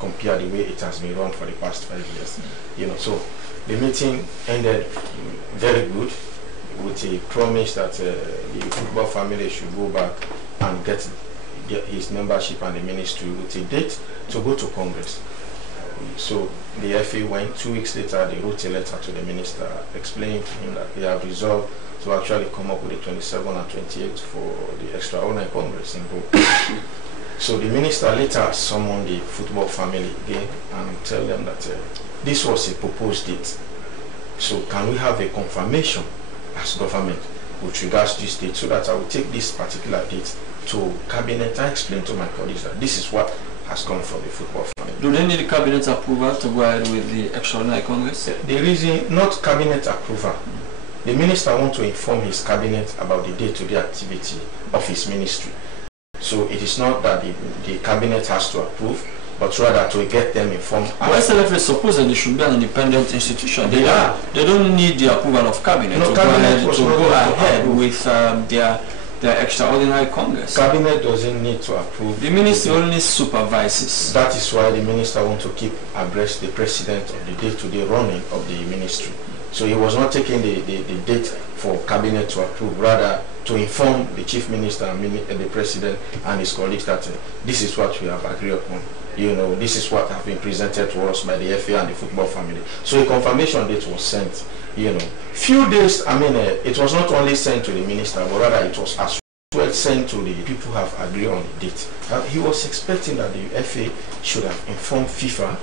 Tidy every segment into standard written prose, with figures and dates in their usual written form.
compare the way it has been run for the past 5 years. You know, so the meeting ended very good with a promise that the football family should go back and get his membership and the ministry with a date to go to Congress. So the FA went. 2 weeks later, they wrote a letter to the minister explaining to him that they have resolved to actually come up with the 27 and 28 for the extraordinary Congress in Bo. So the minister later summoned the football family again and tell them that this was a proposed date. So can we have a confirmation as government with regards to this date, so that I will take this particular date to cabinet and explain to my colleagues that this is what has come from the football family. Do they need the cabinet approval to go ahead with the extraordinary Congress? The reason, not cabinet approval. The minister wants to inform his cabinet about the day-to-day activity of his ministry. So it is not that the cabinet has to approve, but rather to get them informed. Well, SLF is supposed that they should be an independent institution. They don't need the approval of cabinet to go ahead with their extraordinary Congress. Cabinet doesn't need to approve. The ministry only supervises. That is why the minister wants to keep abreast the president of the day-to-day running of the ministry. So he was not taking the date for cabinet to approve, rather to inform the chief minister and the president and his colleagues that this is what we have agreed upon. You know, this is what have been presented to us by the FA and the football family. So a confirmation date was sent. You know, few days. I mean, it was not only sent to the minister, but rather it was as well sent to the people who have agreed on the date. He was expecting that the FA should have informed FIFA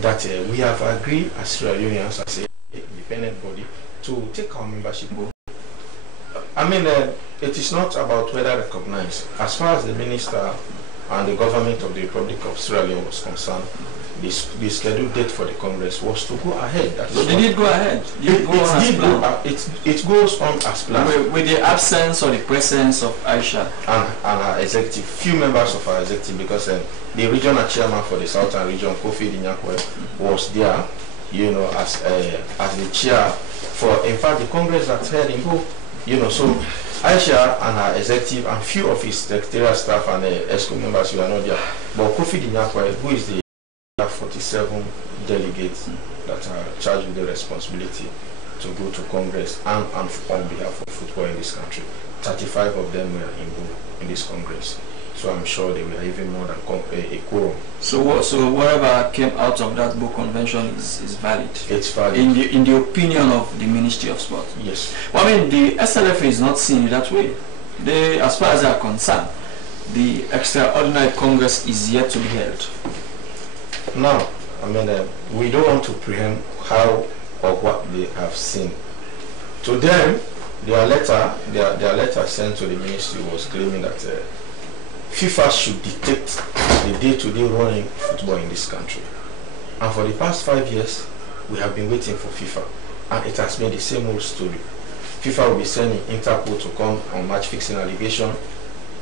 that we have agreed as Sierra Leoneans, as an independent body, to take our membership. I mean, it is not about whether recognized. As far as the minister and the government of the Republic of Sierra Leone was concerned, the scheduled date for the Congress was to go ahead. So they did go ahead. It goes on as planned. With the absence or the presence of Aisha and our executive, few members of our executive, because the regional chairman for the Southern region, Kofi Dinyakwe, was there, you know, as the chair for, in fact, the Congress that held in Bo, you know. So Aisha and her executive and few of his secretarial staff and ESCO members were not there. But Kofi Dinyakwe, who is the 47 delegates that are charged with the responsibility to go to Congress and on behalf of football in this country, 35 of them were in this Congress. So I'm sure they were even more than a quorum. So whatever came out of that book convention is valid? It's valid. In the opinion of the Ministry of Sport? Yes. Well, I mean, the SLF is not seen that way. They, as far as they are concerned, the extraordinary Congress is yet to be held. Now, I mean, we don't want to preempt how or what they have seen. To them, their letter sent to the ministry was claiming that FIFA should dictate the day-to-day running football in this country. And for the past 5 years, we have been waiting for FIFA, and it has been the same old story. FIFA will be sending Interpol to come on match fixing allegation.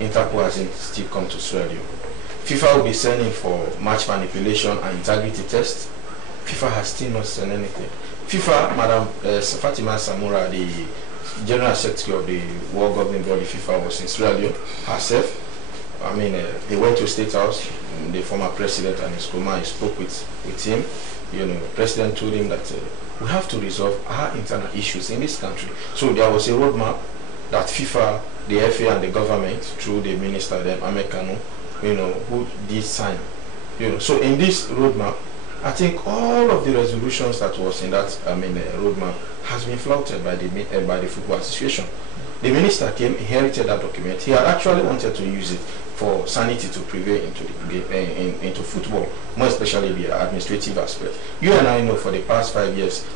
Interpol hasn't still come to Sierra Leone. FIFA will be sending for match manipulation and integrity tests. FIFA has still not sent anything. FIFA, Madam Fatima Samura, the General Secretary of the World Governing Body, FIFA, was in Sierra Leone herself. I mean, they went to State House, the former president and his command, spoke with him. You know, the president told him that we have to resolve our internal issues in this country. So there was a roadmap that FIFA, the FA and the government, through the minister, then Amekano, you know, who did sign. You know, so in this roadmap, I think all of the resolutions that was in that roadmap has been flouted by the Football Association. The minister came, inherited that document. He had actually wanted to use it for sanity to prevail into football, more especially the administrative aspect. You and I know for the past 5 years,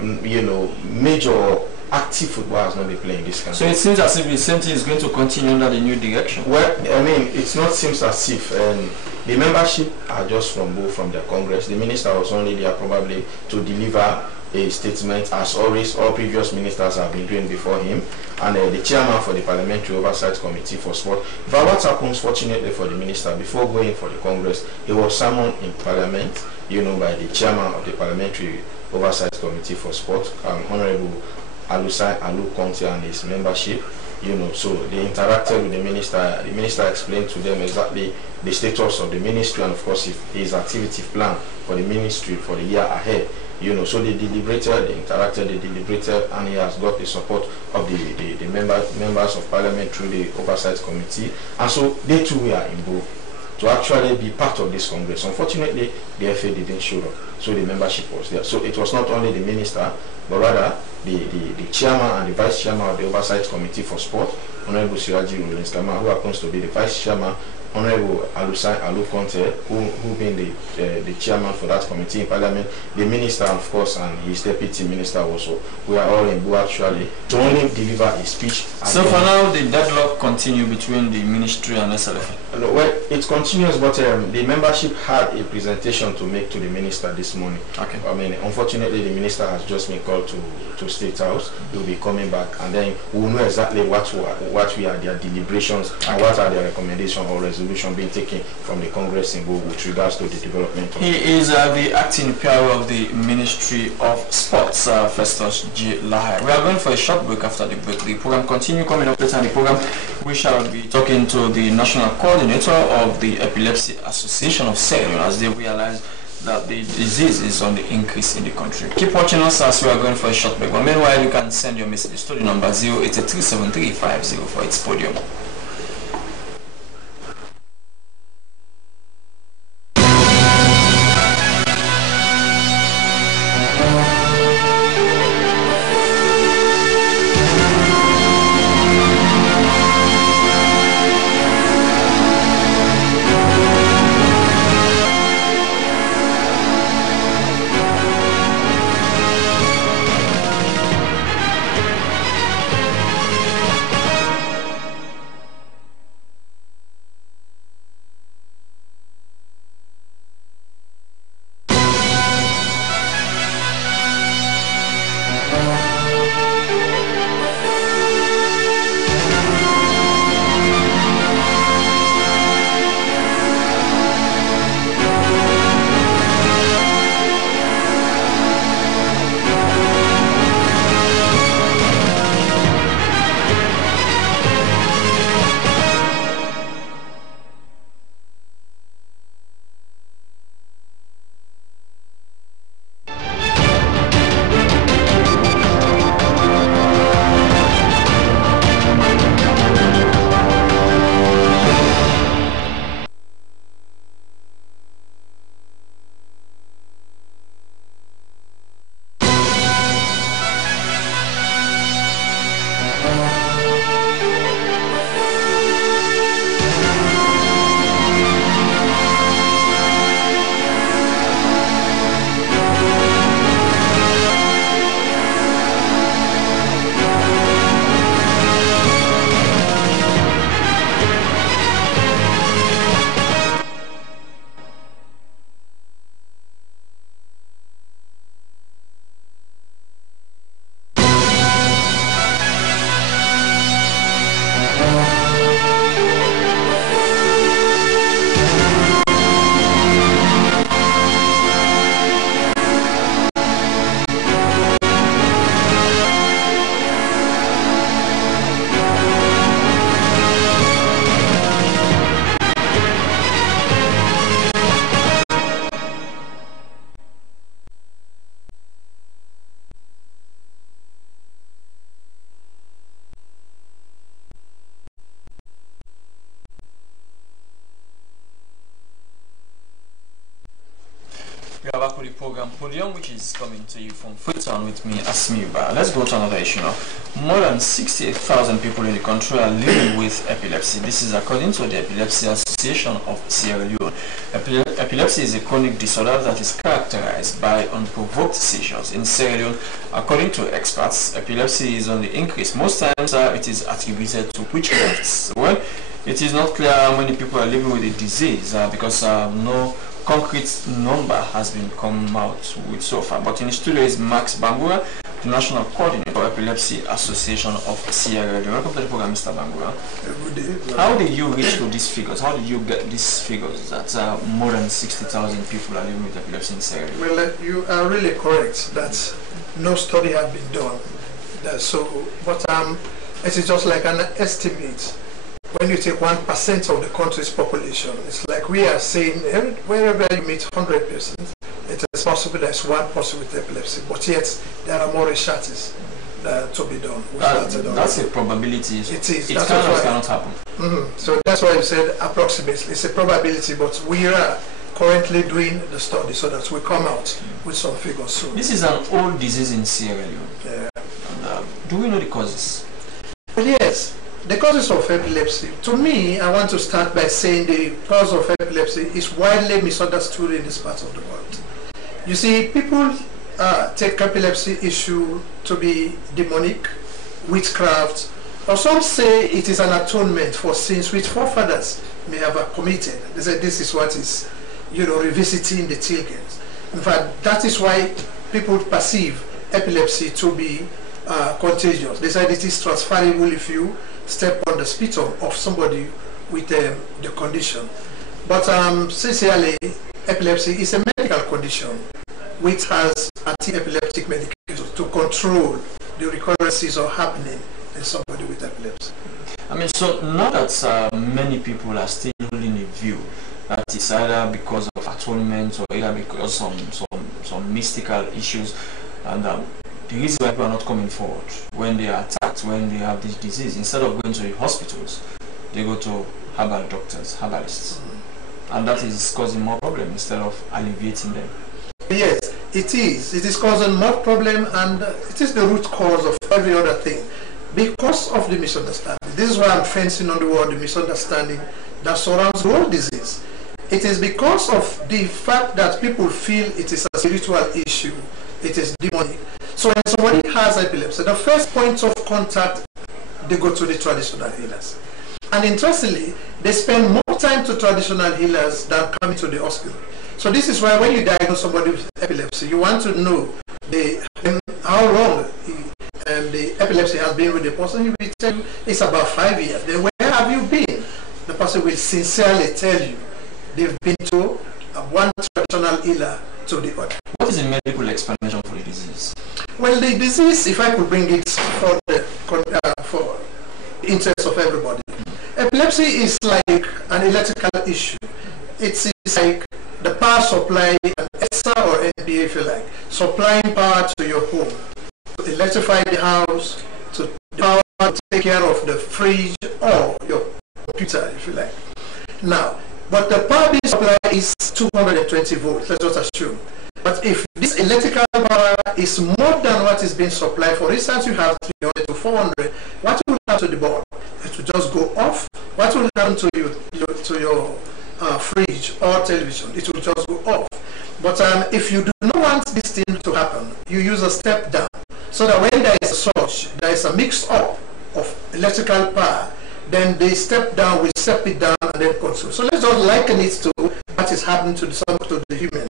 you know, major active football has not been playing in this country. So it seems as if the same thing is going to continue under the new direction. Well, I mean, it's not seems as if the membership are just from their Congress. The minister was only there probably to deliver a statement, as always all previous ministers have been doing before him, and the chairman for the Parliamentary Oversight Committee for Sport. But what happens, fortunately for the minister, before going for the Congress, he was summoned in Parliament, you know, by the chairman of the Parliamentary Oversight Committee for Sport, Honorable Alusai Alu Conte, and his membership, you know. So they interacted with the minister. The minister explained to them exactly the status of the ministry and of course his activity plan for the ministry for the year ahead. You know, so they deliberated, they interacted, they deliberated, and he has got the support of the members of parliament through the oversight committee, and so they too were involved to actually be part of this congress. Unfortunately, the FA didn't show up, so the membership was there. So it was not only the minister, but rather the chairman and the vice chairman of the oversight committee for sport, Honorable Alhajie, who happens to be the vice chairman, Honorable Alu Conte, who being the chairman for that committee in Parliament, the minister, of course, and his deputy minister also. We are all in board actually to only deliver a speech. So for now, the deadlock continue between the ministry and SLF? Well, it continues, but the membership had a presentation to make to the minister this morning. Okay. I mean, unfortunately, the minister has just been called to State House. He will be coming back, and then we will know exactly what we are their deliberations and what are their recommendations or resolution being taken from the Congress in Bogo with regards to the development of. He is the acting PRO of the Ministry of Sports, Festus G. Alhajie. We are going for a short break. After the break, the program continue. Coming up later in the program, we shall be talking to the national coordinator of the Epilepsy Association of Sierra Leone as they realize that the disease is on the increase in the country. Keep watching us as we are going for a short break. But meanwhile, you can send your message to the number 0837350 for its podium. We are back with the program Podium, which is coming to you from Freetown with me, Asmiba. Let's go to another issue now. More than 68,000 people in the country are living with epilepsy. This is according to the Epilepsy Association of Sierra Leone. Epilepsy is a chronic disorder that is characterized by unprovoked seizures. In Sierra Leone, according to experts, epilepsy is on the increase. Most times it is attributed to witchcrafts. Well, it is not clear how many people are living with the disease because no concrete number has been come out with so far. But in the studio is Bangura, the National Coordinator for Epilepsy Association of Sierra Leone. Welcome to the program, Mr. Bangura. Good day. How did you reach to these figures? How did you get these figures that more than 60,000 people are living with epilepsy in Sierra Leone? Well, you are really correct that no study has been done. So what I'm It is just like an estimate. When you take 1% of the country's population, it's like we are saying wherever you meet 100 persons, it is possible there's one person with epilepsy, but yet there are more researches to be done. That's a probability. It is. It cannot happen. So that's why you said approximately. It's a probability, but we are currently doing the study so that we come out with some figures soon. This is an old disease in Sierra Leone. Yeah. And, do we know the causes? Well, yes. The causes of epilepsy, to me, I want to start by saying the cause of epilepsy is widely misunderstood in this part of the world. You see, people take epilepsy issue to be demonic, witchcraft, or some say it is an atonement for sins which forefathers may have committed. They say this is what is, revisiting the children. In fact, that is why people perceive epilepsy to be contagious. They say it is transferable if you step on the sputum of somebody with the condition. But sincerely, epilepsy is a medical condition which has anti-epileptic medications to control the recurrences or happening in somebody with epilepsy. I mean, so now that many people are still holding a view that it's either because of atonement or either because of some mystical issues, and the reason why people are not coming forward when they are attacked, when they have this disease, instead of going to the hospitals, they go to herbal doctors, herbalists. And that is causing more problems instead of alleviating them. Yes, it is. It is causing more problem, and it is the root cause of every other thing because of the misunderstanding. This is why I'm fencing on the word, the misunderstanding that surrounds the whole disease. It is because of the fact that people feel it is a spiritual issue, it is demonic. So when somebody has epilepsy, the first point of contact, they go to the traditional healers. And interestingly, they spend more time to traditional healers than coming to the hospital. So this is why when you diagnose somebody with epilepsy, you want to know how long the epilepsy has been with the person. He will tell you it's about 5 years. Then where have you been? The person will sincerely tell you they've been to one traditional healer to the other. What is the medical explanation for the disease? Well, the disease, if I could bring it for the interest of everybody, epilepsy is like an electrical issue. It's like the power supply, an ESA or NBA if you like, supplying power to your home, to electrify the house, to power to take care of the fridge or your computer if you like. Now, but the power being supplied is 220 volts, let's just assume. But if this electrical power is more than what is being supplied, for instance, you have 300 to 400, what will happen to the bulb? It will just go off. What will happen to your fridge or television? It will just go off. But if you do not want this thing to happen, you use a step down, so that when there is a surge, there is a mix-up of electrical power, then the step down will step it down and then control. So let's just liken it to what is happening to the human.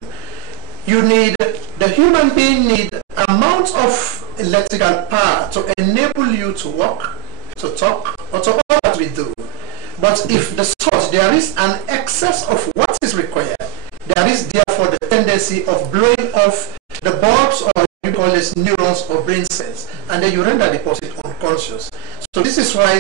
The human being need amount of electrical power to enable you to walk, to talk, or to all that we do. But if the source, there is an excess of what is required, there is therefore the tendency of blowing off the bulbs, or you call this neurons or brain cells, and then you render the person unconscious. So this is why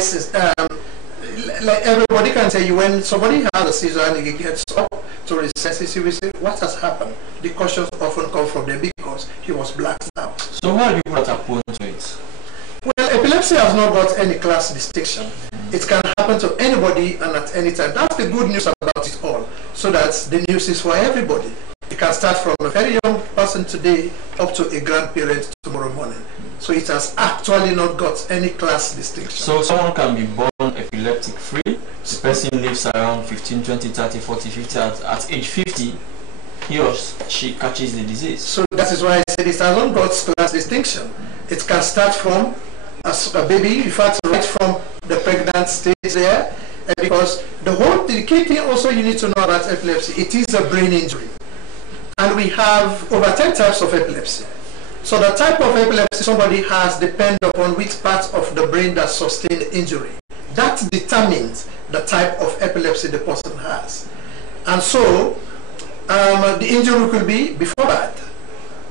like everybody can tell you, when somebody has a seizure and he gets up to his senses, he will say, what has happened? The conscious often come from them because he was blacked out. So why are people that are prone to it? Well, epilepsy has not got any class distinction. It can happen to anybody and at any time. That's the good news about it all. So that the news is for everybody. It can start from a very young person today up to a grandparent tomorrow morning. So it has actually not got any class distinction. So someone can be born epileptic free. The person lives around 15, 20, 30, 40, 50. At age 50, he or she catches the disease. So that is why I said it has not got class distinction. It can start from as a baby, in fact, right from the pregnant stage there, because the key thing also you need to know about epilepsy, it is a brain injury. And we have over 10 types of epilepsy. So the type of epilepsy somebody has depends upon which part of the brain that sustained the injury. That determines the type of epilepsy the person has. And so the injury could be before birth.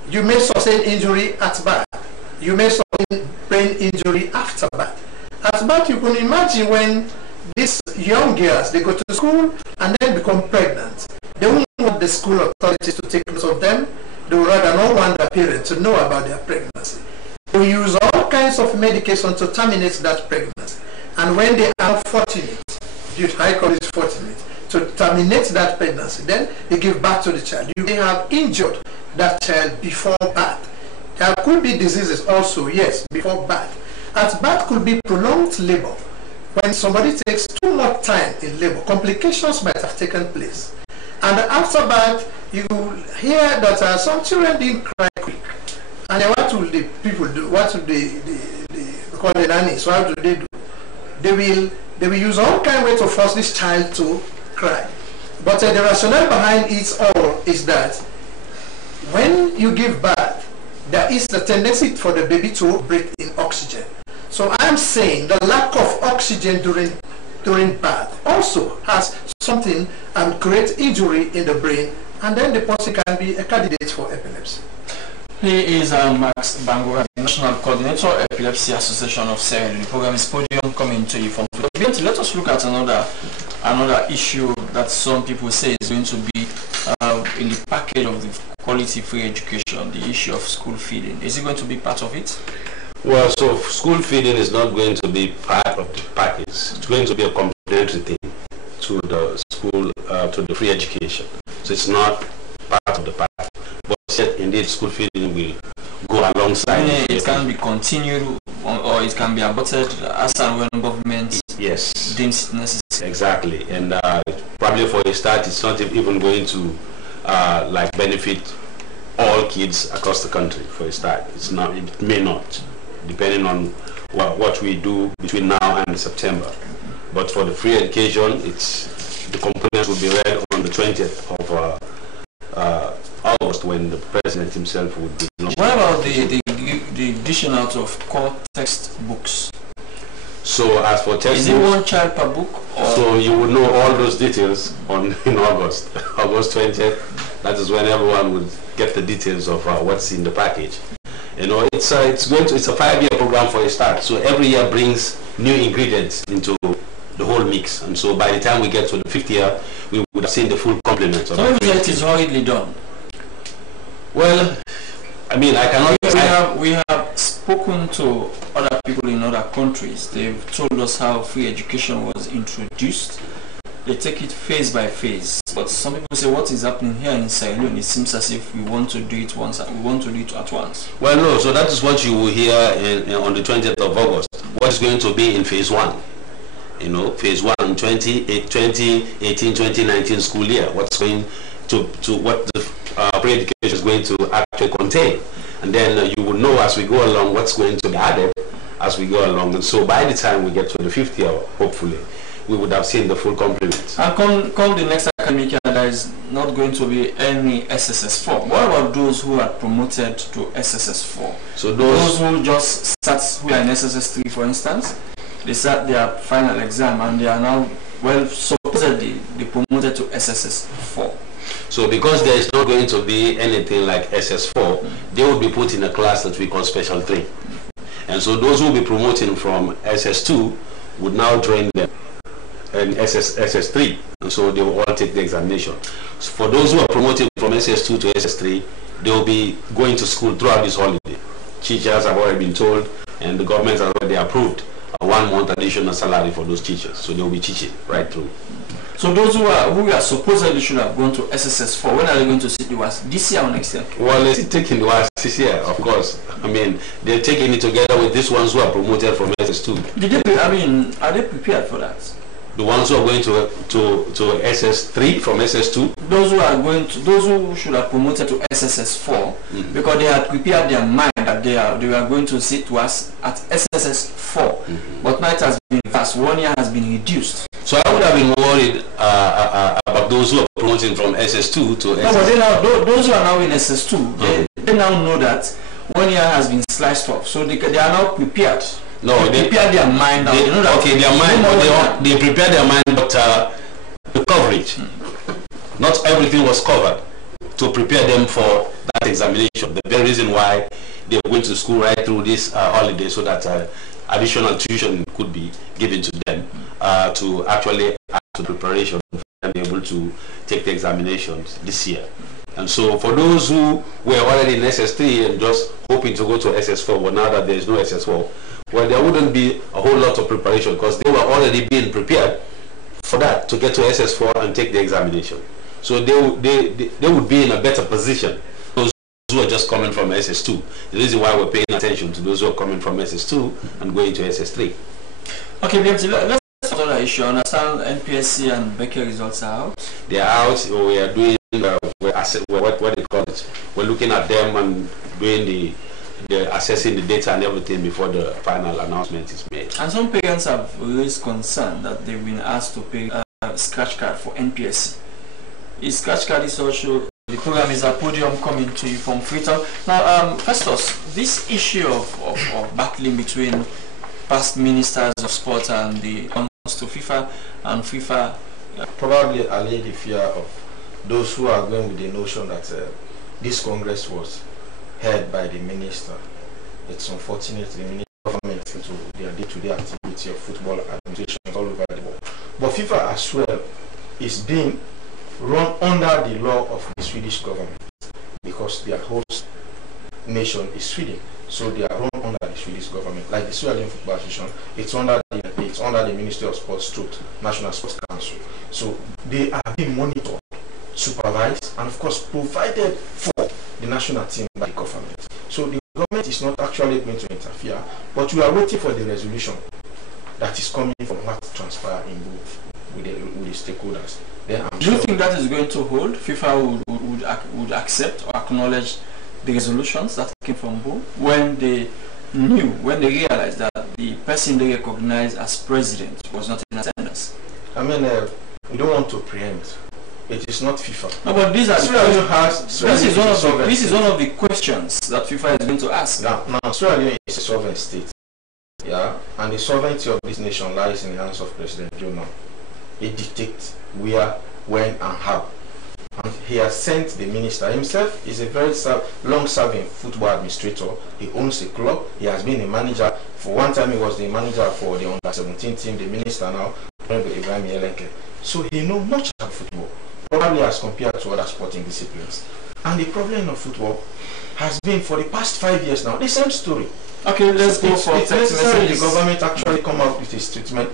You may sustain injury at birth. You may sustain brain injury after birth. At but you can imagine when these young girls, they go to school and then become pregnant. They won't want the school authorities to take note of them. They would rather not want their parents to know about their pregnancy. They use all kinds of medication to terminate that pregnancy. And when they are fortunate, I call it fortunate, to terminate that pregnancy, then they give birth to the child. You may have injured that child before birth. There could be diseases also, yes, before birth. At birth could be prolonged labor. When somebody takes too much time in labor, complications might have taken place. And after birth, you hear that some children didn't cry quick. And then what will the people do? What will they call the nannies? What do they do? They will use all kind of way to force this child to cry. But the rationale behind it all is that when you give birth, there is the tendency for the baby to breathe in oxygen. So I'm saying the lack of oxygen during birth also has something and creates injury in the brain, and then the person can be a candidate for epilepsy. He is Max Bangura, National Coordinator, Epilepsy Association of Sierra Leone. The program is Podium, coming to you from today. Let us look at another issue that some people say is going to be in the package of the quality free education, the issue of school feeding. Is it going to be part of it? Well, so school feeding is not going to be part of the package. It's going to be a complementary thing to the school, to the free education. So it's not part of the package. But yet, indeed, school feeding will go alongside. It can be continued or it can be aborted as and when government deems it necessary. Exactly. And probably for a start, it's not even going to like benefit all kids across the country. For a start, it's not. It may not, depending on what we do between now and September. But for the free education, the components will be read on the 20th of August, when the president himself would be launching. What about the dishing out of core textbooks? So as for textbooks, is it one child per book? So you will know all those details in August, August 20th. That is when everyone would get the details of what's in the package. You know, it's a 5-year program for a start. So every year brings new ingredients into the whole mix, and so by the time we get to the 5th year, we would have seen the full complement of it. So it is hurriedly done. Well, I mean, I cannot. We have spoken to other people in other countries. They've told us how free education was introduced. They take it phase by phase. But some people say, what is happening here in Sierra Leone? It seems as if we want to do it once, and we want to do it at once. Well, no. So that is what you will hear on the 20th of August. What is going to be in phase 1? You know, phase 1, 2018-2019 school year. What's going to what the free education is going to actually contain, and then you will know as we go along what's going to be added as we go along. And so by the time we get to the 5th year, hopefully, we would have seen the full complement. And come the next academic year, there is not going to be any SSS4. What about those who are promoted to SSS4? So those who just start, who are in SSS3, for instance, they start their final exam and they are now, well, supposedly they promoted to SSS4. So because there is not going to be anything like SS4, they will be put in a class that we call Special 3. And so those who will be promoting from SS2 would now join them in SS3. And so they will all take the examination. So for those who are promoting from SS2 to SS3, they will be going to school throughout this holiday. Teachers have already been told, and the government has already approved a 1-month additional salary for those teachers. So they will be teaching right through. So those who are supposedly should have gone to SSS4, when are they going to sit the WAS? This year or next year? Well, they're taking the WAS this year, of course. I mean, they're taking it together with these ones who are promoted from SS2. Are they prepared for that? The ones who are going to SS3 from SS2? Those who should have promoted to SSS4, because they had prepared their mind that they were going to sit to us at SSS4. But now it has been fast. 1 year has been reduced. So I would have been worried about those who are promoting from SS2 to SS3. No, but those who are now in SS2, they now know that 1 year has been sliced off. So they are now prepared. No, they prepare their mind. They prepare their mind, but the coverage, not everything was covered to prepare them for that examination. The very reason why they went to school right through this holiday, so that additional tuition could be given to them to actually add to preparation for them to be able to take the examinations this year. And so for those who were already in SS3 and just hoping to go to SS4, well, now that there is no SS4, well, there wouldn't be a whole lot of preparation because they were already being prepared for that to get to SS4 and take the examination. So they would be in a better position. Those who are just coming from SS2. The reason why we're paying attention to those who are coming from SS2 and going to SS3. Okay, BMT, let's talk about the issue. I understand NPSC and Becker results are out. They are out. We are doing what they call it. We're looking at them and doing the assessing the data and everything before the final announcement is made. And some parents have raised concern that they've been asked to pay a scratch card for NPSC. His scratch card is also, the program is a podium coming to you from Freetown. Now, Festus, this issue of battling between past ministers of sport and the comes to FIFA and FIFA probably allay the fear of those who are going with the notion that this Congress was held by the minister. It's unfortunate the minister government into their day-to-day activity of football administration all over the world. But FIFA as well is being run under the law of the Swedish government because their host nation is Sweden. So they are run under the Swedish government. Like the Swedish Football Association, it's under the Ministry of Sports through National Sports Council. So they are being monitored, supervised, and of course provided for the national team by the government. So the government is not actually going to interfere, but we are waiting for the resolution that is coming from what transpired in both with the stakeholders. Do you think that is going to hold? FIFA would accept or acknowledge the resolutions that came from Bo when they realized that the person they recognized as president was not in attendance? I mean, we don't want to preempt. It is not FIFA. No, but these are this is one of the questions that FIFA is going to ask. Now Sierra Leone is a sovereign state. Yeah, and the sovereignty of this nation lies in the hands of President Joe now. He dictates where, when, and how. And he has sent the minister himself. Is a very long-serving football administrator. He owns a club. He has been a manager. For one time, he was the manager for the under-17 team. The minister now, Ibrahim Yelenke. So he knows much about football, probably as compared to other sporting disciplines. And the problem of football has been for the past 5 years now the same story. Okay, let's go for it's necessary the government actually come out with a statement.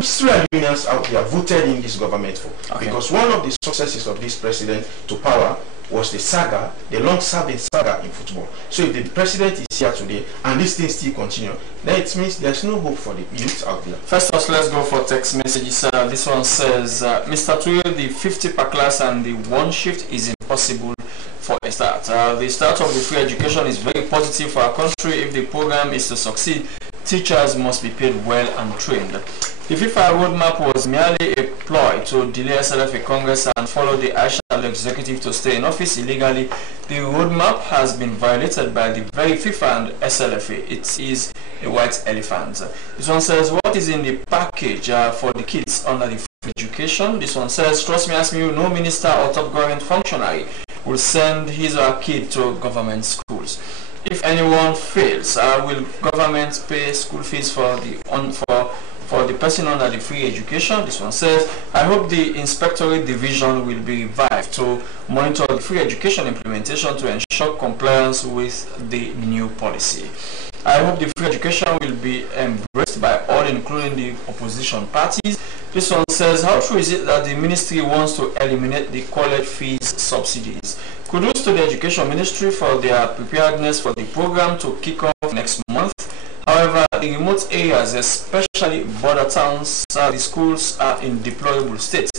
Sierra Leoneans out there voted in this government for. Okay. Because one of the successes of this president to power was the saga, the long-serving saga in football. So if the president is here today and this thing still continue, then it means there's no hope for the youth out there. First off, let's go for text messages. This one says, Mr. Tuyo, the 50 per class and the one shift is impossible for a start. The start of the free education is very positive for our country. If the program is to succeed, teachers must be paid well and trained. The FIFA roadmap was merely a ploy to delay SLFA Congress and follow the Aisha executive to stay in office illegally. The roadmap has been violated by the very FIFA and SLFA. It is a white elephant. This one says, what is in the package for the kids under the free education? This one says, trust me, ask me, no minister or top government functionary will send his or her kid to government schools. If anyone fails, will government pay school fees for the person under the free education? This one says, I hope the inspectorate division will be revived to monitor the free education implementation to ensure compliance with the new policy. I hope the free education will be embraced by all, including the opposition parties. This one says, how true is it that the ministry wants to eliminate the college fees subsidies? Kudos to the Education Ministry for their preparedness for the program to kick off next month. However, in remote areas, especially border towns, the schools are in deplorable states.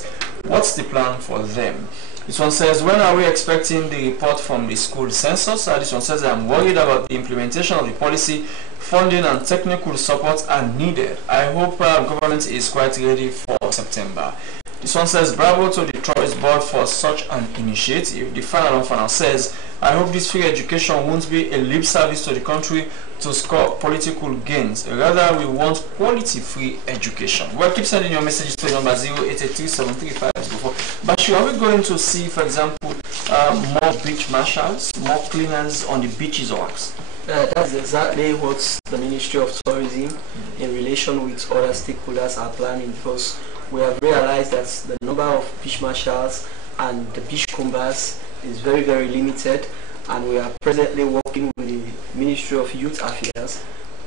What's the plan for them? This one says, when are we expecting the report from the school census? This one says, I'm worried about the implementation of the policy. Funding and technical support are needed. I hope government is quite ready for September. This one says, bravo to the Tourist Board for such an initiative. The final says, I hope this free education won't be a lip service to the country to score political gains. Rather, we want quality free education. Well, keep sending your messages to number 0883-735-04. But are we going to see, for example, more beach marshals, more cleaners on the beaches or That's exactly what the Ministry of Tourism, in relation with other stakeholders, are planning, because we have realized that the number of beach marshals and the beach combers is very, very limited, and we are presently working with the Ministry of Youth Affairs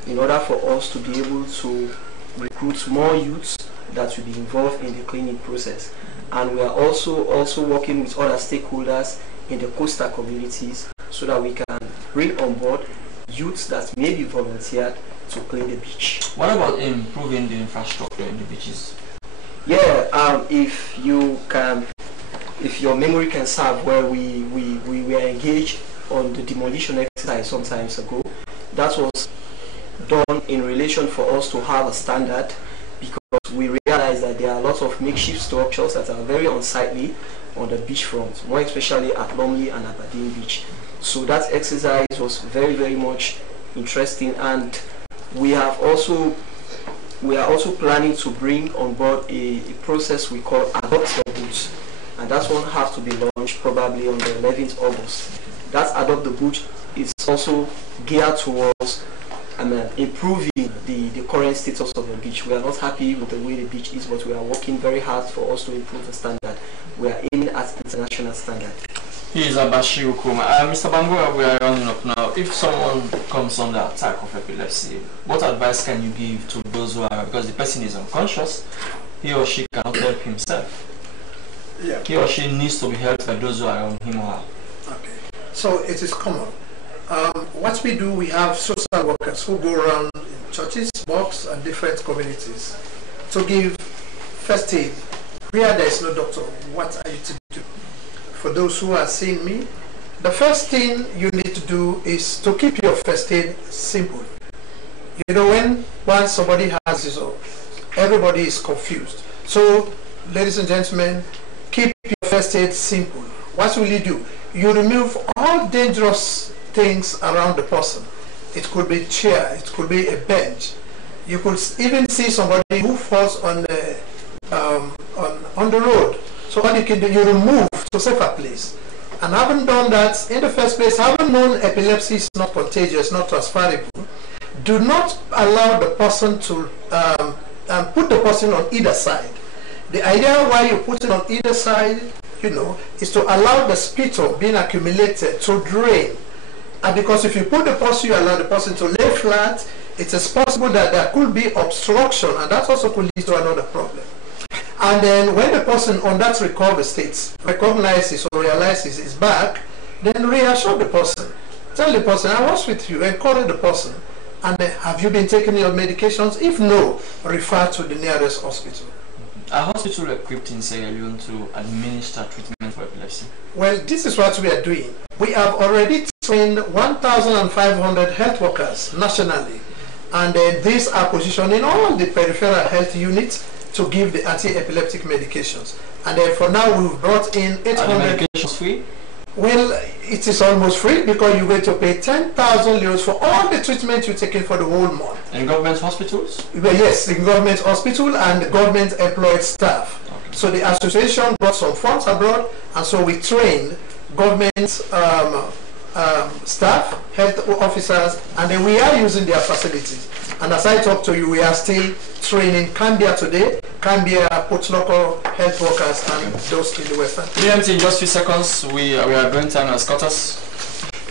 in order for us to be able to recruit more youths that will be involved in the cleaning process. And we are also working with other stakeholders in the coastal communities so that we can bring on board youths that may be volunteered to clean the beach. What about improving the infrastructure in the beaches? Yeah, if your memory can serve, where we were engaged on the demolition exercise some times ago, that was done in relation for us to have a standard, because we realize that there are lots of makeshift structures that are very unsightly on the beachfront, more especially at Lumley and Aberdeen Beach. So that exercise was very, very much interesting, and we are also planning to bring on board a process we call Adopt the Boot, and that one has to be launched probably on the 11th August. That Adopt the Boot is also geared towards improving the current status of the beach. We are not happy with the way the beach is, but we are working very hard for us to improve the standard. We are aiming at international standard. He is Alhajie Ukuma. Mr. Bangura, we are running up now. If someone comes under attack of epilepsy, what advice can you give to those who are, because the person is unconscious, he or she cannot help himself. Yeah. He or she needs to be helped by those who are around him or her. Okay. So it is common. What we do, we have social workers who go around in churches, mosques, and different communities to give first aid. Where there is no doctor, what are you to do? For those who are seeing me, the first thing you need to do is to keep your first aid simple. You know, once somebody has this, everybody is confused. So, ladies and gentlemen, keep your first aid simple. What will you do? You remove all dangerous things around the person. It could be a chair, it could be a bench. You could even see somebody who falls on the road. So what you can do, you remove to a safer place. And having done that, in the first place, having known epilepsy is not contagious, not transferable, do not allow the person to put the person on either side. The idea why you put it on either side, you know, is to allow the spittle being accumulated to drain. And because if you put the person, you allow the person to lay flat, it is possible that there could be obstruction, and that also could lead to another problem. And then when the person on that recovery state recognizes or realizes his back, then reassure the person. Tell the person, I was with you, encourage the person. And then, have you been taking your medications? If no, refer to the nearest hospital. Are hospital equipped in Sierra Leone to administer treatment for epilepsy? Well, this is what we are doing. We have already trained 1,500 health workers nationally. And these are positioned in all the peripheral health units to give the anti-epileptic medications. And then for now, we've brought in 800... Are the medications free? Well, it is almost free, because you're going to pay 10,000 euros for all the treatment you're taking for the whole month. In government hospitals? Well, yes, in government hospital and government employed staff. Okay. So the association brought some funds abroad, and so we trained government staff, health officers, and then we are using their facilities. And as I talk to you, we are still training Cambia today, Cambia Potloko health workers and those in the Western. BMT, in just a few seconds, we are going to escort us.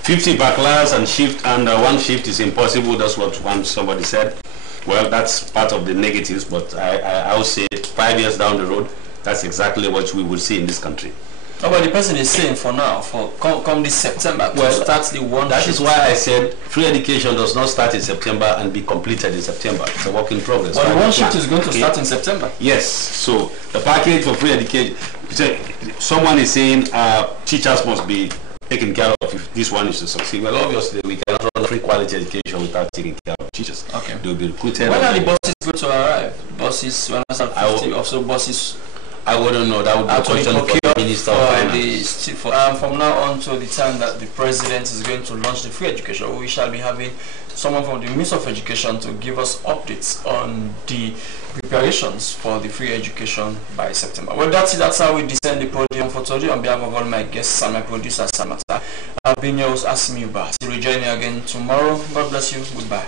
50 per class and shift, and one shift is impossible. That's what somebody said. Well, that's part of the negatives, but I would say 5 years down the road, that's exactly what we will see in this country. Oh, but the person is saying for now, for come this September, to start the one. That is why I said free education does not start in September and be completed in September. It's a work in progress. But one shift is going to start in September. Yes. So the package for free education. Someone is saying teachers must be taken care of if this one is to succeed. Well, obviously we cannot run free quality education without taking care of teachers. Okay. They will be recruited. When are the buses going to arrive? Buses, when I start 50 or so buses. I wouldn't know. That would be a question for the Minister of Finance. From now on to the time that the President is going to launch the free education, we shall be having someone from the Ministry of Education to give us updates on the preparations for the free education by September. Well, that's it. That's how we descend the podium for today. On behalf of all my guests and my producer, Samata, I've been yours, Asmiuba. See you join me again tomorrow. God bless you. Goodbye.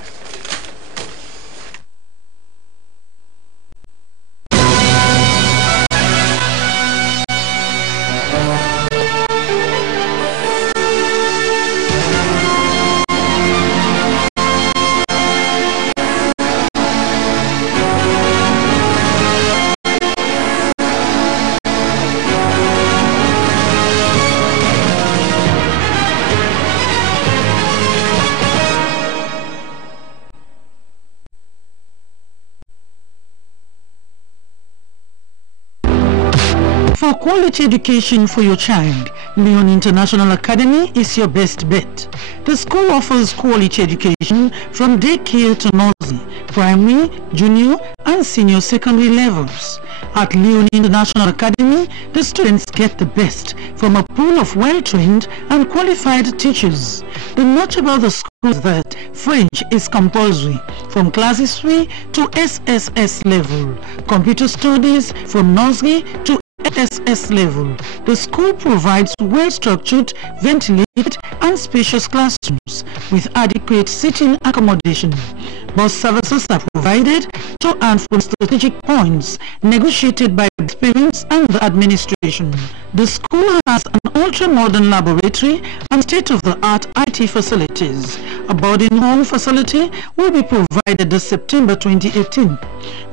For quality education for your child, Leon International Academy is your best bet. The school offers quality education from daycare to nursery, primary, junior and senior secondary levels. At Leon International Academy, the students get the best from a pool of well-trained and qualified teachers. The notch about the school is that French is compulsory from classes 3 to SSS level, computer studies from nursery to SSS level. The school provides well-structured, ventilated and spacious classrooms with adequate seating accommodation. Bus services are provided to and from strategic points negotiated by parents and the administration. The school has an ultra-modern laboratory and state-of-the-art IT facilities. A boarding home facility will be provided this September 2018.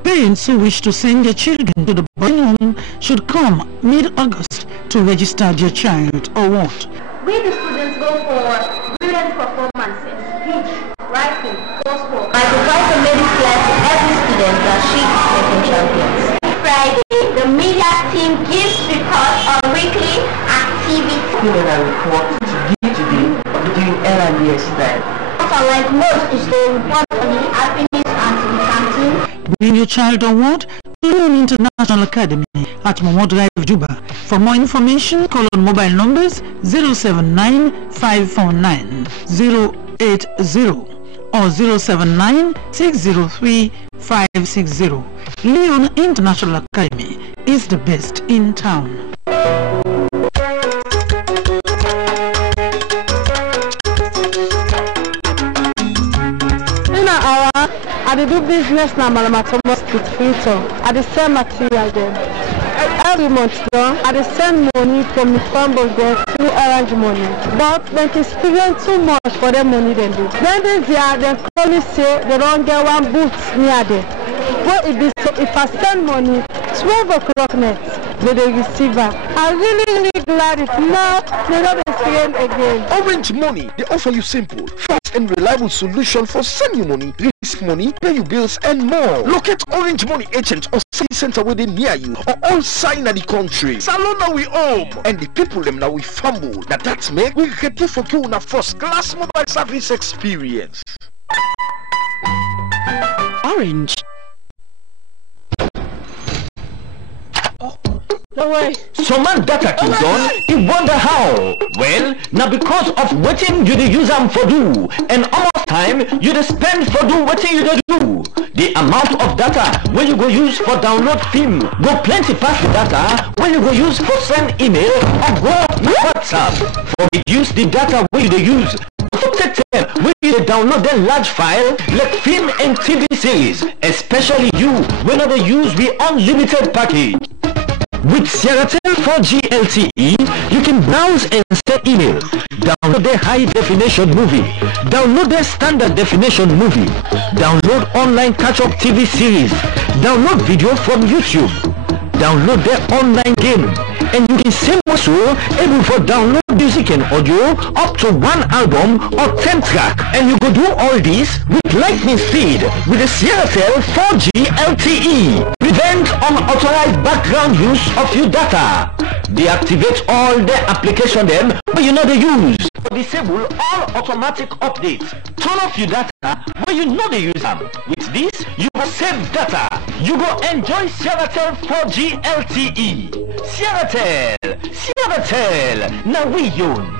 Parents who wish to send their children to the boarding home should come mid-August to register their child or what. We the students go for brilliant performances, speech, writing, coursework. I provide the medic class to every student that she is making champions. Friday, the media team gives reports on weekly activities. Given a report to give today during LMS time. What I like most is the report on the happiness and the canteen. Bring your child or what? To Leon International Academy at Momo Drive, Juba. For more information, call on mobile numbers 079 549 080 or 079 603 560. Leon International Academy is the best in town. I do business now, Malamatomos with filter. I sell material then. Every month, though, I send money from the farm there through arrange money. But when they spend too much for their money, then do. Then they call me say they don't get one boot near them. But if I send money 12 o'clock next, they receive her. I'm really glad it now they don't experience again. Orange Money, they offer you simple, fast and reliable solution for send you money, release money, pay you bills and more. Locate Orange Money agent or send center within near you or all sign at the country. Salon now we home and the people them now we fumble. That's make we get you for you on a first class mobile service experience. Orange. No way. So man data keeps on, you wonder how. Well, now because of waiting you the use them for do, and almost time you the spend for do what you the do. The amount of data when you go use for download film, go plenty past the data when you go use for send email or go WhatsApp. For reduce the data when you the use. Protect them when you download the large file like film and TV series, especially you when they use the unlimited package. With Sierratel 4G LTE, you can browse and send email, download the high definition movie, download the standard definition movie, download online catch-up TV series, download video from YouTube, download the online game, and you can same also able for download music and audio up to 1 album or 10 track, and you go do all this with lightning speed with the Sierratel 4G LTE. Prevent unauthorized background use of your data. Deactivate all the application them where you know they use. Disable all automatic updates. Turn off your data where you know they use them. With With this, you go save data. You go enjoy Sierratel 4G LTE. Sierratel, now we own.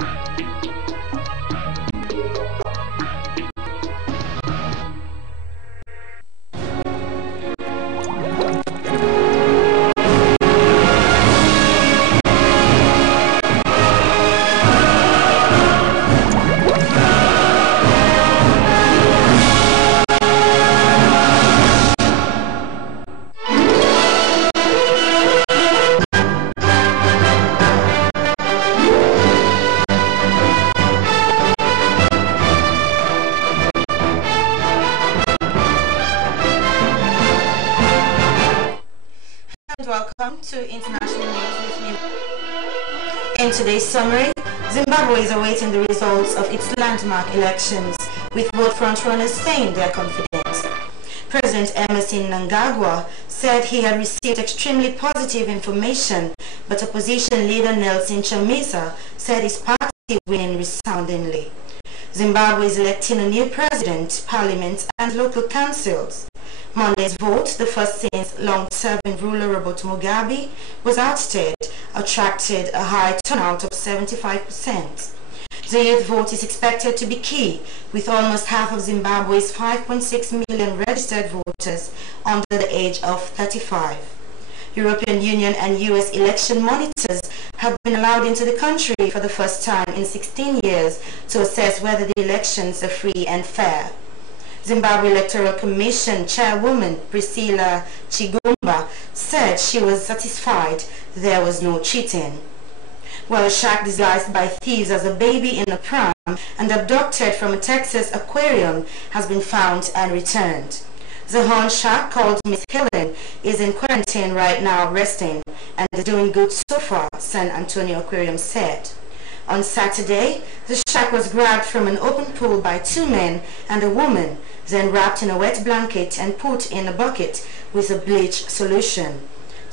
Welcome to International News with me. In today's summary, Zimbabwe is awaiting the results of its landmark elections, with both frontrunners saying their confidence. President Emerson Mnangagwa said he had received extremely positive information, but opposition leader Nelson Chamisa said his party winning resoundingly. Zimbabwe is electing a new president, parliament, and local councils. Monday's vote, the first since long-serving ruler Robert Mugabe was ousted, attracted a high turnout of 75%. The youth vote is expected to be key, with almost half of Zimbabwe's 5.6 million registered voters under the age of 35. European Union and US election monitors have been allowed into the country for the first time in 16 years to assess whether the elections are free and fair. Zimbabwe Electoral Commission Chairwoman Priscilla Chigumba said she was satisfied there was no cheating. Well, a shark disguised by thieves as a baby in a pram and abducted from a Texas aquarium has been found and returned. The horned shark, called Miss Helen, is in quarantine right now resting and is doing good so far, San Antonio Aquarium said. On Saturday, the shark was grabbed from an open pool by two men and a woman, then wrapped in a wet blanket and put in a bucket with a bleach solution.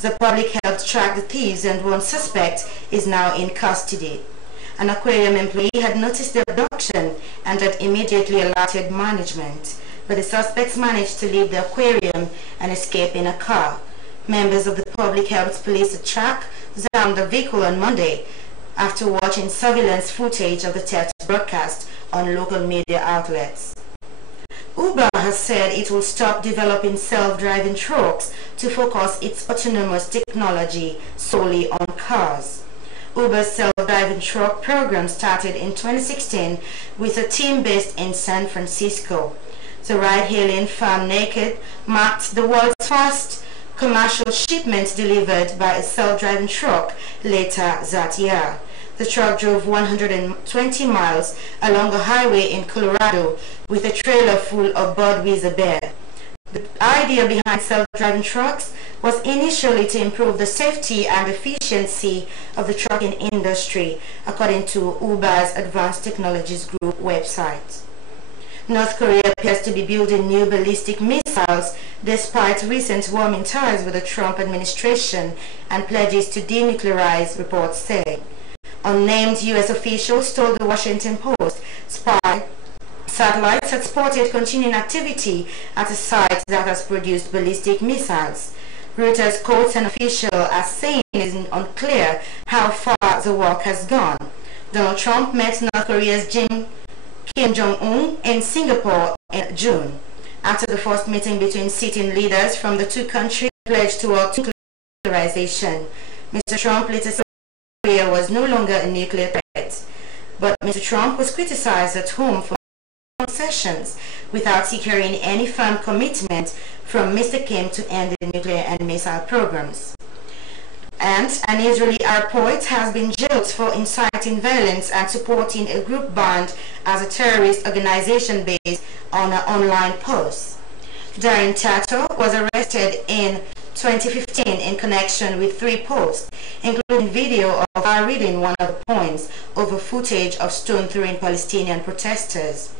The public helped track the thieves and one suspect is now in custody. An aquarium employee had noticed the abduction and had immediately alerted management, but the suspects managed to leave the aquarium and escape in a car. Members of the public helped police track down the vehicle on Monday after watching surveillance footage of the theft broadcast on local media outlets. Uber has said it will stop developing self-driving trucks to focus its autonomous technology solely on cars. Uber's self-driving truck program started in 2016 with a team based in San Francisco. The ride-hailing firm Naked marked the world's first commercial shipment delivered by a self-driving truck later that year. The truck drove 120 miles along a highway in Colorado with a trailer full of Budweiser beer. The idea behind self-driving trucks was initially to improve the safety and efficiency of the trucking industry, according to Uber's Advanced Technologies Group website. North Korea appears to be building new ballistic missiles despite recent warming ties with the Trump administration and pledges to denuclearize, reports say. Unnamed U.S. officials told the Washington Post spy satellites had spotted continuing activity at a site that has produced ballistic missiles. Reuters quotes an official as saying it is unclear how far the work has gone. Donald Trump met North Korea's Kim Jong-un in Singapore in June. After the first meeting between sitting leaders from the two countries pledged to work nuclearization, Mr. Trump later said Korea was no longer a nuclear threat. But Mr. Trump was criticized at home for concessions without securing any firm commitment from Mr. Kim to end the nuclear and missile programs. And an Israeli Arab poet has been jailed for inciting violence and supporting a group banned as a terrorist organization based on an online post. Darin Tato was arrested in 2015 in connection with 3 posts, including video of her reading one of the poems over footage of stone-throwing Palestinian protesters.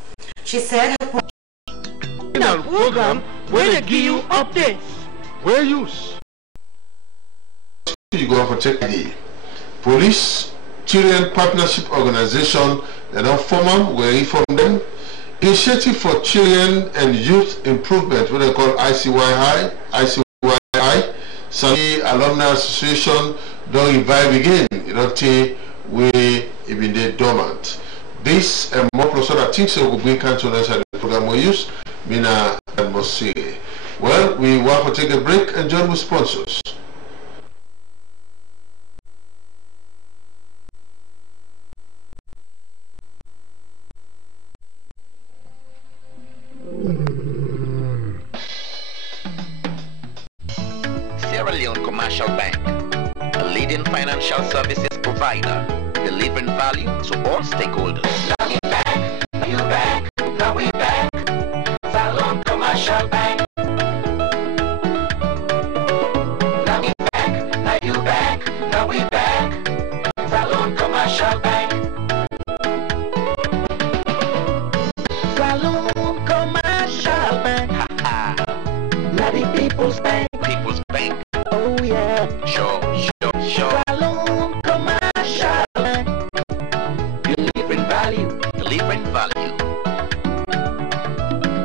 She said her program where they give you updates. Where use? You go for check ID. Police Children Partnership Organization, they don't form them, we inform them. Initiative for Children and Youth Improvement, what they call ICYI, Sami Alumni Association don't revive again. You don't think we even there dormant. This and more plus other things that will bring cancer inside the program we use, Mina and Mosiri. Well, we want to take a break and join with sponsors. Sierra Leone Commercial Bank, a leading financial services provider, delivering value to all stakeholders. Now we back, now you back, now we back. Salon Commercial Bank. Now we back, now you back, now we back. Salon Commercial Bank. Salon Commercial Bank. Ha ha. Now the People's Bank. People's Bank. Oh yeah. Sure. Salon Commercial Bank. Delivering value.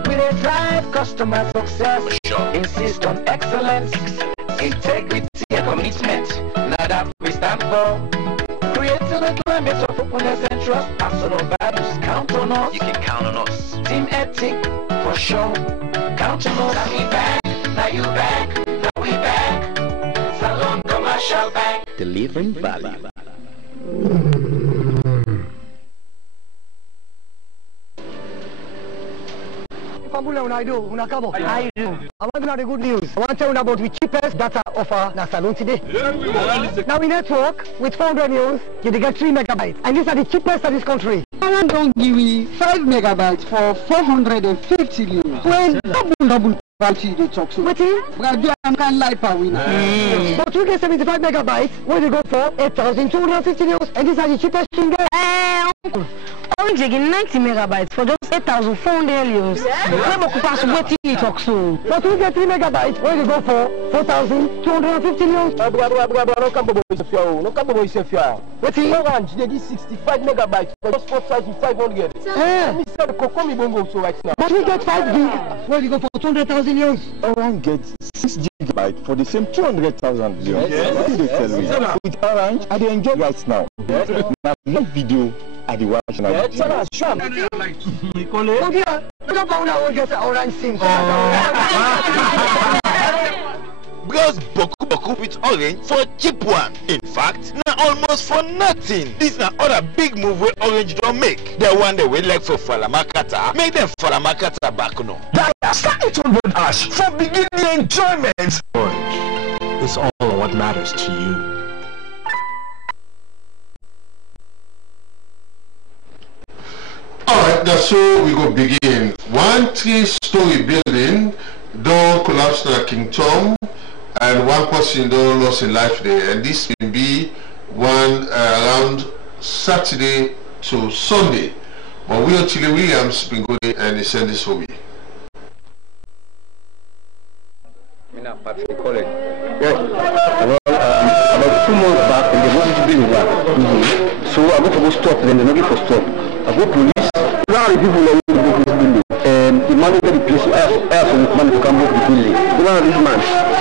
We dey drive customer success. Sure. Insist on excellence. Integrity and commitment. Now that we stand for. Creating a climate of openness and trust. Personal values. Count on us. You can count on us. Team ethic. For sure. Count on us. Now we back. Now you back. Now we back. Salon Commercial Bank. Delivering value. I do. I want to know the good news. I want to tell you about the cheapest data offer in Salon today. Now we network with 400 news, you get 3 megabytes. And these are the cheapest in this country. I don't give me 5 megabytes for 450 news. When double quality they talk so. What is? But I can't lie per winner. But you get 75 megabytes, where you go for 8,250 news, and these are the cheapest thing there. Orange getting 90 megabytes for just 8,400 euros. But we get 3 megabytes, where you go for 4,250 euros. What is Orange? They give 65 megabytes for just 4,500. But we get 5 gig, where you go for 200,000 euros. Orange gets 6 gigabytes for the same 200,000 euros. What did they tell me? With Orange, I enjoy right now. Now, no video. At the watch now. Browse Boku with Orange for a cheap one. In fact, now almost for nothing. This is other big move where Orange don't make. They one they will like for Falamakata. Make them Falamakata back now. Start it on board Ash for beginning enjoyment. Orange is all what matters to you. Alright, that's so we go begin. 1 3-story building don't collapse in King Tom, and 1 person don't lost in life there. And this will be one around Saturday to Sunday. But we are Chile Williams been going and he sent this for me. Yes. About 2 months back, and they wanted to build one. So I go to go stop, then they're not for stop. I go police. Now the people are going to go to this building. The manager the place, I asked the man to come to the building. Now this man,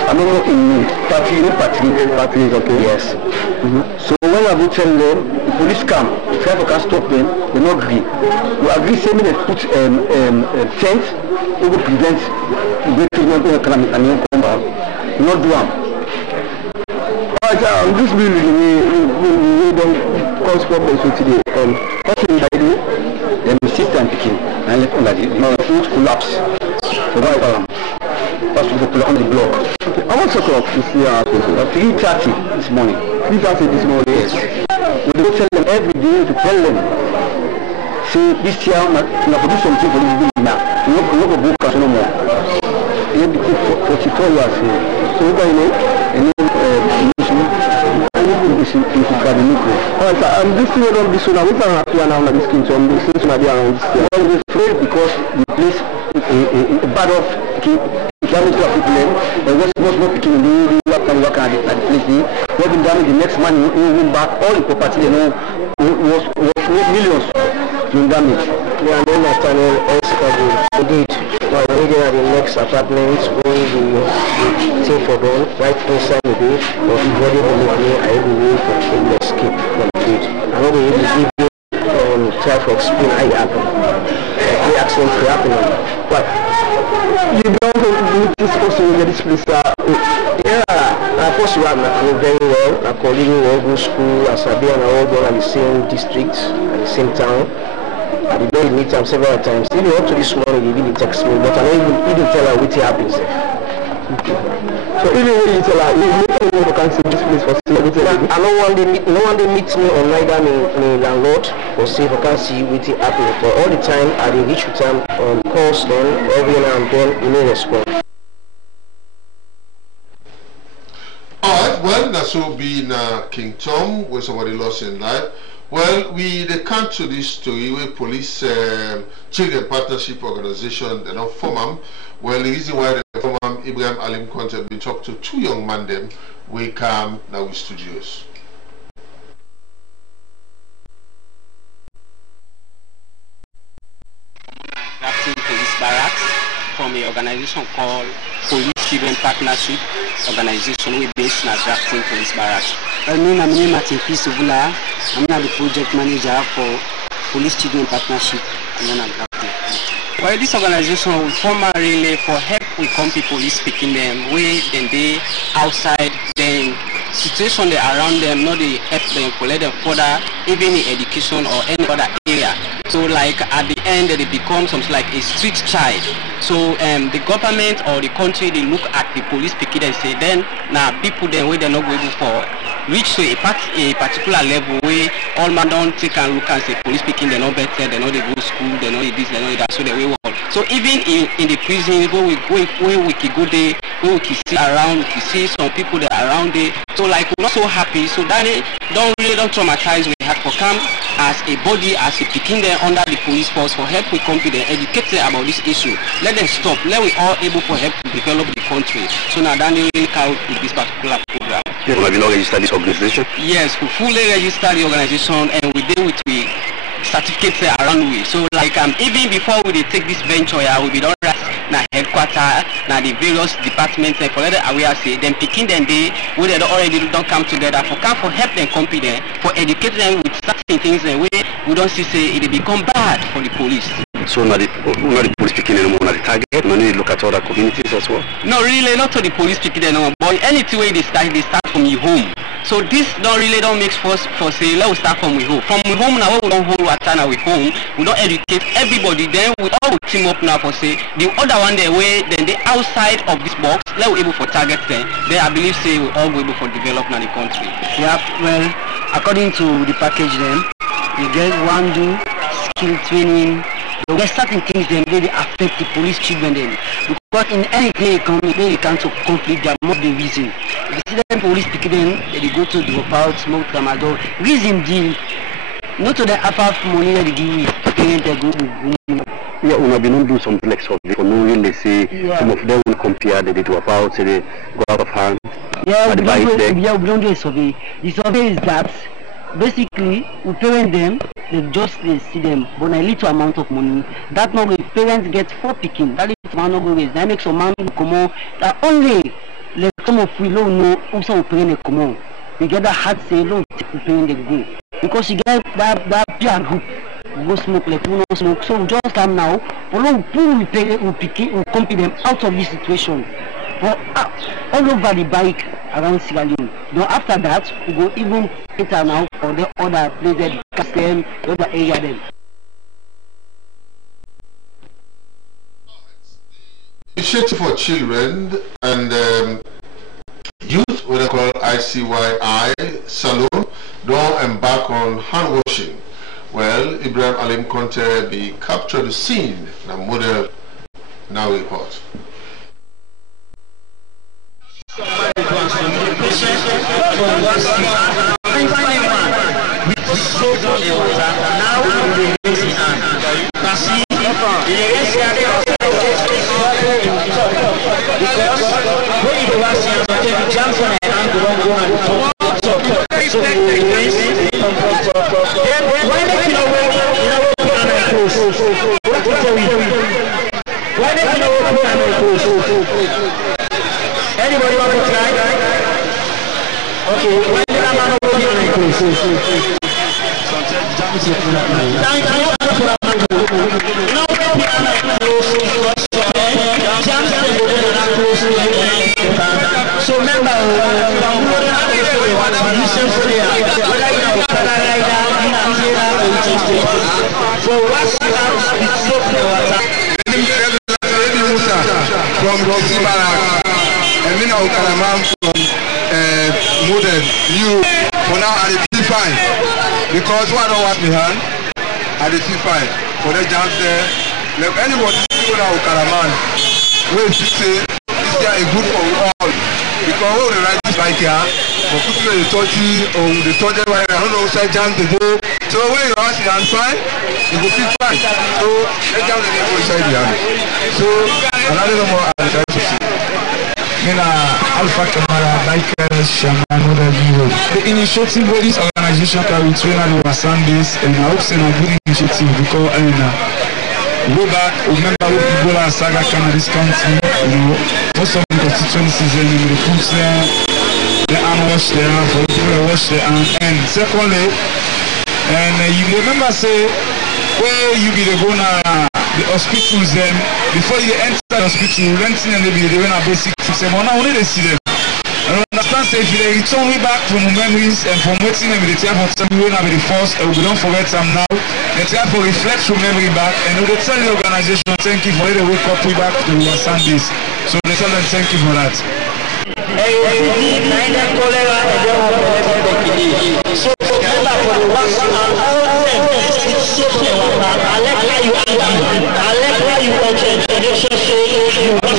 I'm not working in Patrick, okay? Yes. So when I go tell them, the police come, try to stop them, they not agree. We agree 7 minutes, put fence, we will prevent the breaking of the calamity and then come back. We not do them. This building, we don't cause problems with today. Then we sit and picking and let under the food collapse. So now first we pull on the block. Okay, I want to clock to see our people. 3:30 this morning. 3:30 this morning, yes. We don't tell them every day to tell them. See, this year, we have to do something for this building now. We don't go book us no more. We have to put 44 years here. So we can and alright, I'm just saying on this one. We can have to announce this king, so I'm just saying around this year. I'm afraid because the place is bad off. Damage to our people, and what's not picking the work at the place. What been damaged the next man win back all the property, was millions in damage. Yeah, and then departments where the thing for them right inside the day, or if what they make me, I will wait for them to escape from it. I'm not going to give you try to explain how it happened. The accident could happen. What? You don't this person in this place. Yeah, of course you are very well. I call you all go school, as I be and all go in the same district, at the same town. I did not meet him several times. Even up to this morning, he didn't text me, but I don't even tell her what happens. So even when you tell her, you can't see this place for everything. I no one they meet me on neither me landlord or say if I can't see what happens. But all the time, I did reach with them on calls then every now and then, you may respond. Alright, well, that's all been King Tom, where somebody lost in life. Well, they come to this story where police children partnership organization, they don't form them. Well, the reason why they form them, Ibrahim Alim Conte, we talk to two young men them, we come now with studios. Police barracks from an organization called Police Children Partnership Organization, we based in Grafton Police Barracks. My name is Martin Pisovula. I'm the project manager for Police Children Partnership. Well, this organization will form really for help with company police speaking them way then they outside then situation they around them, not they help them collect them further even in education or any other area. So like at the end they become something like a street child. So the government or the country they look at the police speaking and say then now people then where they're not going for reach to a particular level where all man don't take and look and say police speaking they're not better, they know they go to school, they know this, they know that, so they way well. So even in the prison where we can go there, where we can see around, we can see some people that are around there. So like we're not so happy, so that they don't traumatize. We have to come as a body, as a picking them under the police force for help with confidence, educate them about this issue. Let them stop, let we all able for help to develop the country. So now that they really count in this particular program. You have not registered this organization? Yes, we fully registered the organization and we deal with certificates around we. So like even before we take this venture, we be done right na headquarters, na the various departments and for the aware say them picking them day where they already don't come together for help them compete for educate them with certain things and we don't see say it become bad for the police. So not the police speaking anymore, not the target, no need to look at other communities as well? No, really, not to the police speaking anymore, but anything way they start from your home. So this don't make for say, let's start from your home. From your home now, we don't hold water now with home, we don't educate everybody, then we all team up now for say, the other one they way, then they outside of this box, let we able for target them, then I believe say we all go able for develop now the country. Yeah, well, according to the package then, you get one do skill training. There are certain things that really affect the police children then. Because in any day they come to conflict, there must be reason. If you see them police picking them, they go to drop out, smoke tramadol. Reason deal, not to the half money that they give you. Yeah, we have been doing some flex of it for no reason. They say some of them will compare the drop out, say they go out of hand. Yeah, we don't do a survey. The survey is that basically we parent them, they see them, but a little amount of money. That now the parents get 4 picking. That is man no go raise. That makes some man come on. That only let some of we don't know also parent come on. We get that hard say don't parent they go because you get that peer group go smoke like we no smoke. So we just come now. We compete them out of this situation. But all over the bike around Sierra Leone. Then after that, we go even better now for the other places, Castel, the other area then. Initiative for Children and Youth, what they call ICYI Salon, don't embark on hand washing. Well, Ibrahim Alim Conte be captured the scene, the model now report. So remember, for what's from Bangura, and then I'll come from modern you for now at the T5 because what I don't want behind at the T5 for the jump there. Like anybody who now Karaman will say this year is good for all because all the right is like here for people the 30 or the 30 I don't know say jump to go. So when you ask and fine, you go feel fine. So let's jump the go inside the army. So another more I'm trying to see. Mina Alpha Kamara, Michael Shaman, the initiative where this organization carry train over Sundays, and I hope it's a good initiative because way back, remember when people are Saga Canada this country, most of the constituencies and the put there, the hand wash there, for people to wash their hand. And secondly, and you remember say, where you be the gonna the hospitals then before you enter the hospital, renting and they be doing a basic things. But now only they see them. I understand say if they return way back from memories and from waiting them with the time for some we will not be the first, we don't forget them now. They try to reflect from memory back and they tell the organization thank you for letting they wake up way back to the Sundays. So they tell them thank you for that. So remember for the ones and all of them, it's so I like how you I like how you mentioned you and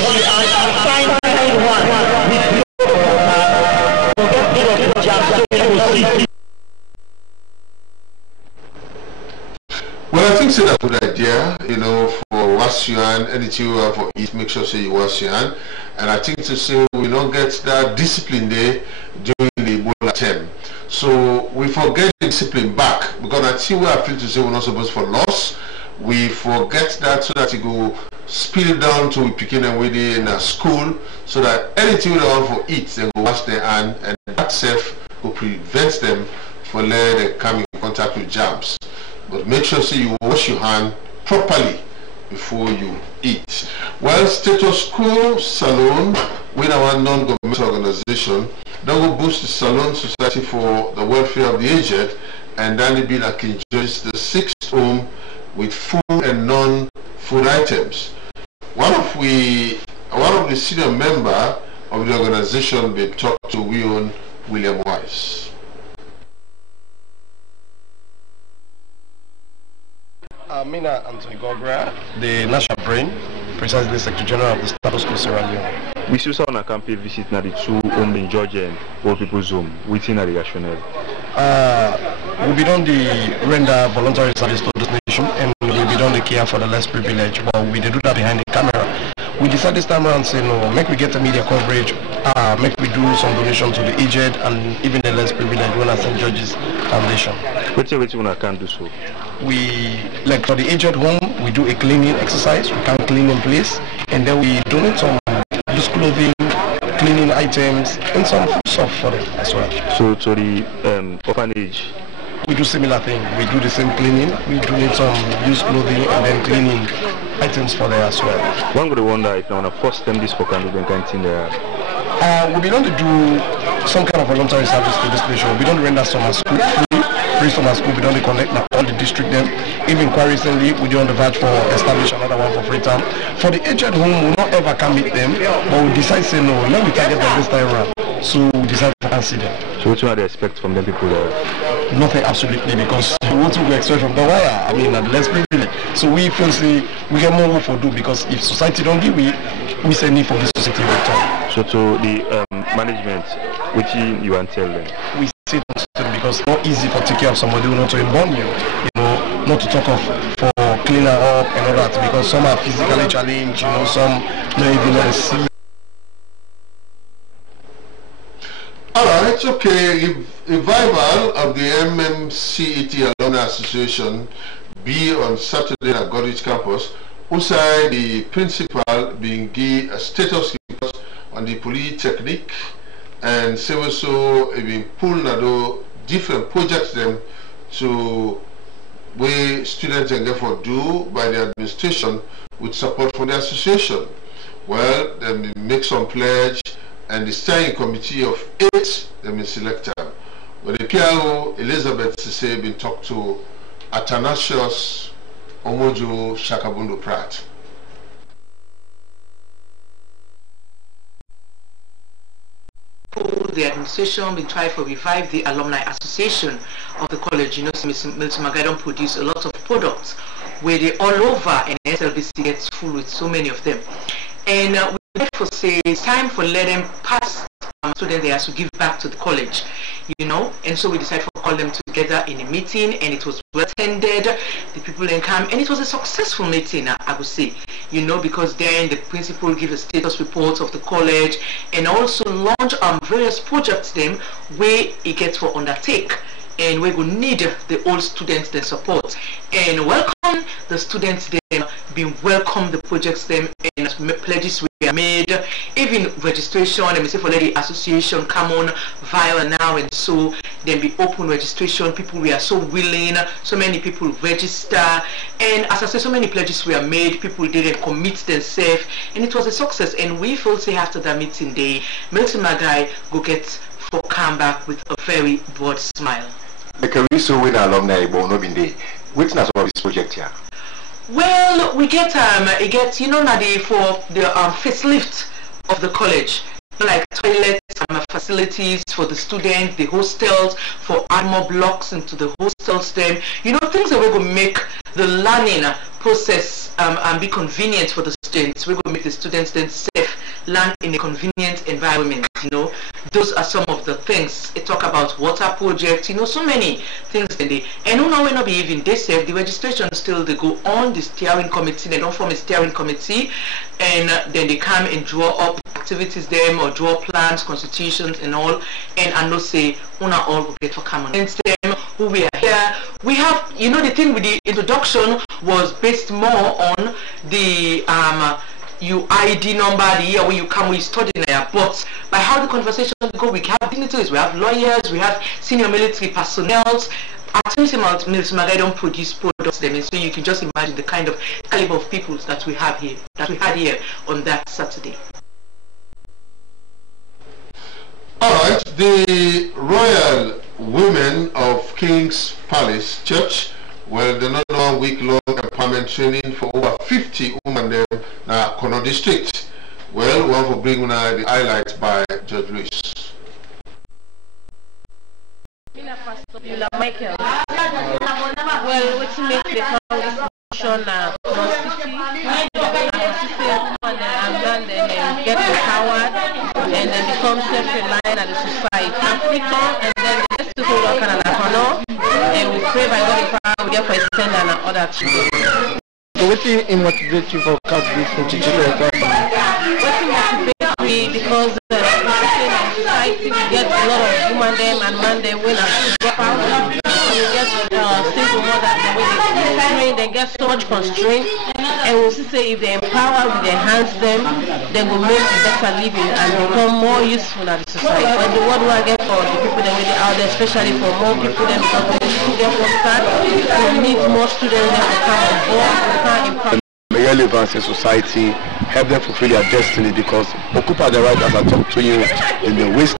find one with well, I think it's a good idea, for wash your hand, anything you have for eat, make sure say you wash your hand. And I think to say we don't get that discipline there during the Ebola time. So we forget the discipline back because I see where I feel to say we're not supposed for loss. We forget that so that it go spill down to we picking them with in a school so that anything they want for eat they go wash their hand and that self will prevent them from letting them come in contact with germs. But make sure so you wash your hand properly before you eat. Well, Status Quo Salon with our non-governmental organization that will boost the Salon Society for the Welfare of the Aged, and Danny Bill enjoys the 6th home with food and non-food items. One of the senior member of the organization we talked to we own William Wise. Mina Anthony Bangura, the national brain, precisely Secretary General of the Status Quo Sierra Leone. We still saw on a campaign visit now the two home in Georgia and Old People's Home within the rationale. We be done the render voluntary service to this nation and we be done the care for the less privileged, but we did do that behind the camera. We decided this time around say no, make we get the media coverage, make we do some donation to the aged and even the less privileged when I St. George's Foundation. What I can do so? We, like for the aged home, we do a cleaning exercise, we can clean in place, and then we donate some loose clothing, cleaning items, and some food stuff for them as well. So to the orphanage? We do similar thing. We do the same cleaning, we donate some used clothing and then cleaning items for them as well. One would wonder if now the first time this for canteen there. We don't do some kind of voluntary service to this nation. We don't render some school free summer school. We don't connect now all the district them. Even quite recently we do on the verge for establish another one for Freetown. For the aged home we not ever can meet them, but we decide say no, let me target them this time around. So we decide to see them. So what do they expect from them people there? Nothing absolutely, because what we expect from the wire, I mean, less privilege. So we feel say we get more work for do because if society don't give we say need for the society return. So to the management, which you want to tell them? We say to them because it's not easy for take care of somebody who not to inborn you know, not to talk of for cleaner up and all that because some are physically challenged, some not even see. Alright, okay. Revival of the MMCET Alumni Association be on Saturday at Goddard campus. Also, the principal being give a status report on the polytechnic and so being pulled different projects them to where students and therefore do by the administration with support from the association. Well, they make some pledge, and the steering committee of 8 they may select them. But the PRO Elizabeth Sise been talked to Athanasius Omojo Shakabundo Pratt. The administration been trying to revive the alumni association of the college. You know, Milton Magadon produce a lot of products where they all over, and SLBC gets full with so many of them. And we therefore say it's time for let them pass students there to give back to the college, you know. And so we decided to call them together in a meeting, and it was well attended. The people then come, and it was a successful meeting, I would say, you know, because then the principal give a status report of the college and also launch various projects them where it gets for undertake, and we will need the old students their support, and welcome the students them, being welcome the projects them, and pledges we are made, even registration, let me say for the association come on viral now, and so then be open registration. People, we are so willing, so many people register, and as I say, so many pledges were made, people didn't commit themselves, and it was a success. And we feel say after that meeting day, Milton Magai go get for come back with a very broad smile. Can we so with alumni but not been there? What's not about this project here? Well, we get it gets, you know, for the facelift of the college, like toilets, facilities for the students, the hostels, for add more blocks into the hostels, them, you know, things that we're going to make the learning process and be convenient for the students. We're going to make the students then safe, learn in a convenient environment, you know. Those are some of the things. It talk about water projects, you know, so many things in the, and who now will not be even they said the registration still they go on the steering committee, they don't form a steering committee, and then they come and draw up activities them or draw plans, constitutions and all, and I know say una all will get for common. And them who we are here, we have, you know, the thing with the introduction was based more on the ID number, the year when you come, we study there. But by how the conversation go, we have dignitaries, we have lawyers, we have senior military personnel. At Milton Magai don't produce products them, and so you can just imagine the kind of caliber of people that we have here, that we had here on that Saturday. All right, the Royal Women of King's Palace Church, well, they're not on week-long empowerment training for over 50 women there in Kono District. Well, one for bringing the highlights by Judge Luis. Michael. Well, what to make the constitution and get empowered and then become self-reliant at the society, Africa, and then the next people work on an and we pray by God the power we get for extend and other children. So what motivates you for contributing to children? What motivates me because society we get a lot of women them and man them when I drop out. We get single mothers the way they train, they get so much constraint, and we'll say if they empower, we enhance them, they will make a better living and become more useful at the society. But the word we get for the people that are out there, especially for more people than because when the school get start, we need more students that will come on board, we can't empower. Relevance in society, help them fulfill their destiny, because occupy the right, as I talked to you, in the waste